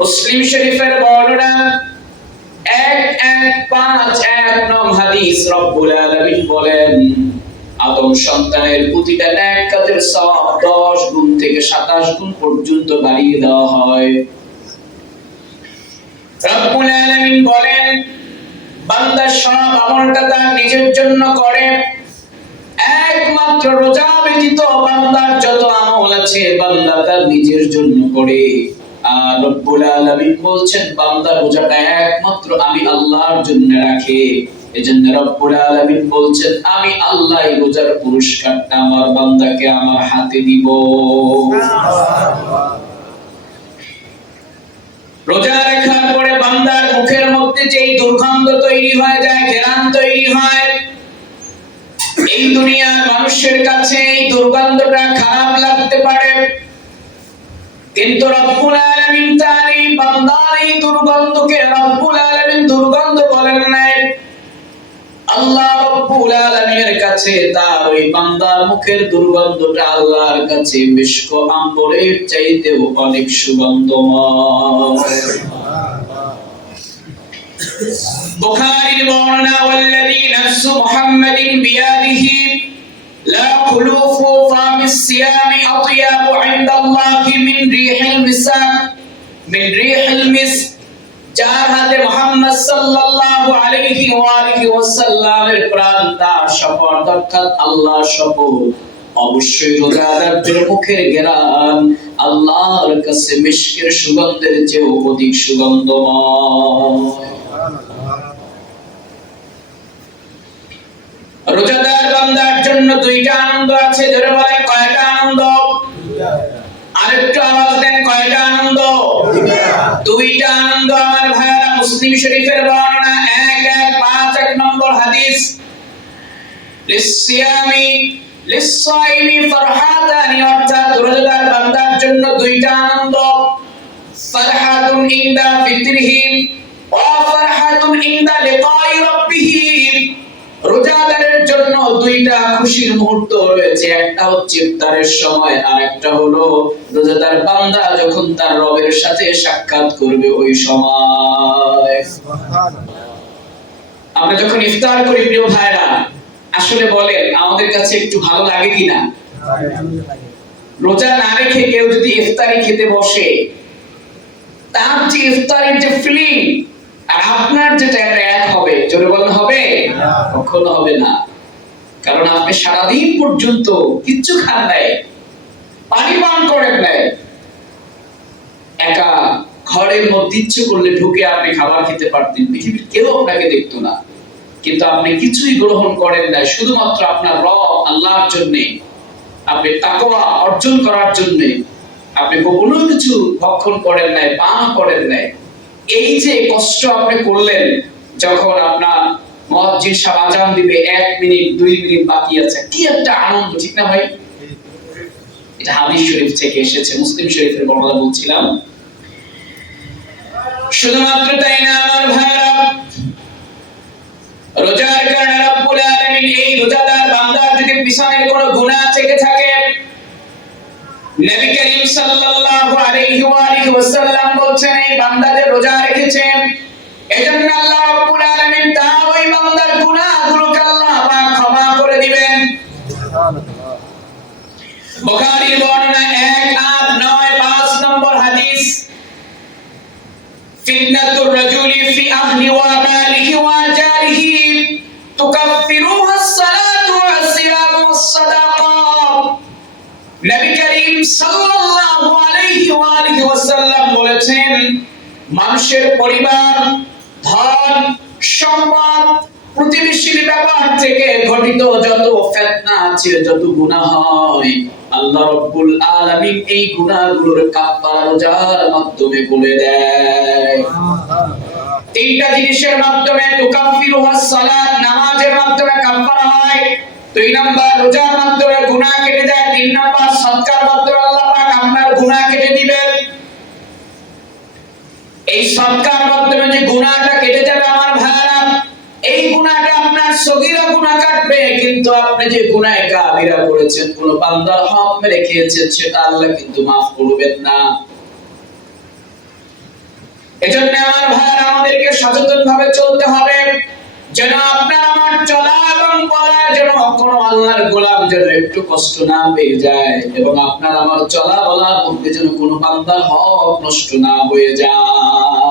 মুসলিম শরীফের বর্ণনা 1151 হাদিস, রব্বুল আলামিন বলেন আদম সন্তানের প্রতিটা নেক কাজের সওয়াব 10 গুণ থেকে 27 গুণ পর্যন্ত বাড়িয়ে দেওয়া হয়। রব্বুল আলামিন বলেন বান্দা সব আমলটা তার নিজের জন্য করে, একমাত্র রোজা ব্যতীত বান্দার যত আমল আছে বান্দা তার নিজের জন্য করে। আর রব্বুল আলামিন বলছেন বান্দা রোজাটা একমাত্র আমি আল্লাহর জন্য রাখে, এজন্য রব্বুল আলামিন বলছেন আমি আল্লাহই রোজার পুরস্কারটা আমার বান্দাকে আমার হাতে দিব। রোজা রাখার পরে বান্দার মুখের মধ্যে যেই দুর্গন্ধ তৈরি হয়ে যায়, ঘ্রাণ তৈরি হয়, এই দুনিয়ার মানুষের কাছে এই দুর্গন্ধটা খারাপ লাগতে পারে, কিন্তু রব্বুল আলামিন তার এই বান্দার এই দুর্গন্ধকে রব্বুল আলামিন দুর্গন্ধ বলেন নাই। আল্লাহ রব্বুল আলামিনের কাছে তার ওই বান্দার মুখের দুর্গন্ধটা আল্লাহর কাছে মিশক আম্বরের চাইতেও অনেক সুগন্ধময়। বুখারীর বর্ণনা ওয়াল্লাযী নাফসু মুহাম্মাদিন বিয়াদিহি লা খুলুফু ফামিস সিয়ামি আতয়াবু ইনদাল্লাহি মিন রিহিল মিসক মিন রিহিল মিসক, যার হাতে মুহাম্মদ সাল্লাল্লাহু আলাইহি ওয়া আলিহি ওয়াসাল্লামের প্রাণ, তার শপথ অর্থাৎ আল্লাহর শপথ, অবশ্যই রোজাদারদের মুখের ঘ্রাণ আল্লাহর কাছে মিশকের সুগন্ধের চেয়েও অধিক সুগন্ধময়। রোজাদার বান্দার জন্য দুইটা আনন্দ আছে, ধরে বলেন কয়টা আনন্দ? আরেকটু আওয়াজ দেন, কয়টা আনন্দ? দুইটা আনন্দ আমার ভাইরা। মুসলিম শরীফের বর্ণনা 1151 নম্বর হাদিস, লিসসিয়ামি লিসসাইমি ফারহাতানি, অর্থাৎ রোজাদার বান্দার জন্য দুইটা আনন্দ, ফারহাতুন ইনদা ফিতরিহি ওয়া ফারহাতুন ইনদা লিকাই রাব্বিহি। রোজাদারের জন্য দুইটা খুশির মুহূর্ত রয়েছে, একটা হচ্ছে ইফতারের সময়, আর একটা হলো রোজাদার বান্দা যখন তার রবের সাথে সাক্ষাৎ করবে ওই সময়। আমরা যখন ইফতার করি প্রিয় ভাইরা, আসলে বলেন আমাদের কাছে একটু ভালো লাগে কিনা? রোজা না রেখে কেউ যদি ইফতারি খেতে বসে, তার যে ইফতারের যে ফিলিং আর আপনার যেটা এক হবে, জোরে বলেন হবে? কখনো হবে না, কারণ আপনি সারাদিন পর্যন্ত কিচ্ছু খান নাই, পানি পান করেন নাই, একা ঘরের মধ্যে ইচ্ছে করলে ঢুকে আপনি খাবার খেতে পারতেন, পৃথিবীর কেউ আপনাকে দেখতো না, কিন্তু আপনি কিছুই গ্রহণ করেন নাই, শুধুমাত্র আপনার রব আল্লাহর জন্য, আপনি তাকওয়া অর্জন করার জন্য আপনি কোনো কিছু ভক্ষণ করেন নাই, পান করেন নাই। এই যে কষ্ট আপনি করলেন, যখন আপনার মুয়াজ্জিন সাহেব আযান দিবে 1 মিনিট 2 মিনিট বাকি আছে, কি একটা আনন্দ, ঠিক না ভাই? এটা হাদিস শরীফ থেকে এসেছে, মুসলিম শরীফের বর্ণনা বলছিলাম। শুধুমাত্র তাই না আমার ভাইরা, রোজার কারণে রব্বুল আলামিন এই রোজাদার বান্দার যদি পিছনের কোনো গুনাহ থেকে থাকে, নবী করিম সাল্লাল্লাহু আলাইহি ওয়া আলিহি ওয়াসাল্লাম বলছেন এই বান্দা যে রোজা রেখেছে, এজন্য আল্লাহ রাব্বুল আলামিন তার ওই বান্দার গুনাহগুলোকে আল্লাহ পাক ক্ষমা করে দিবেন। সুবহানাল্লাহ। বুখারীর বর্ণনা 1895 নম্বর হাদিস, ফিতনাতুর রাজুলি ফি আহলি ওয়া মালিহি ওয়া জারিহি তুকাফিরুহা as-সালাতু ওয়াস-সিয়ামু ওয়াস-সাদাকা। নবী করিম সাল্লাল্লাহু আলাইহি ওয়া আলিহি ওয়াসাল্লাম বলেছেন, মানুষের পরিবার, ধন, সম্পদ, প্রতিবেশীর ব্যাপার থেকে ঘটিত যত ফিতনা আছে, যত গুনাহ হয়, আল্লাহ রাব্বুল আলামিন এই গুনাহগুলোর কাফারা রোজার মাধ্যমে বলে দেয়। তিনটা জিনিসের মাধ্যমে, তুকাফিরুহা সালাত, নামাজের মাধ্যমে কাফারা হয়, 2 নাম্বার রোজার মাধ্যমে গুনাহ কেটে যায়, 3 নাম্বার সদকার মাধ্যমে আল্লাহ পাক আপনার গুনাহ কেটে দিবেন। এই সদকার মাধ্যমে যে গুনাহটা কেটে যাবে আমার ভাইরা, এই গুনাহটা আপনার সগীরা গুনাহ কাটবে, কিন্তু আপনি যে গুনাহ কাবিরা করেছেন, কোন বান্দার হক মেরে খেয়েছেন, সেটা আল্লাহ কিন্তু maaf করবেন না। এজন্য আমার ভাইরা আমাদেরকে সচেতন ভাবে চলতে হবে, যেন আপনার আমার চলা এবং বলা যেন কোনো আল্লাহর গোলাম যেন একটু কষ্ট না পেয়ে যায়, এবং আপনার আমার চলা বলার মধ্যে যেন কোনো বান্দার হক নষ্ট না হয়ে যায়।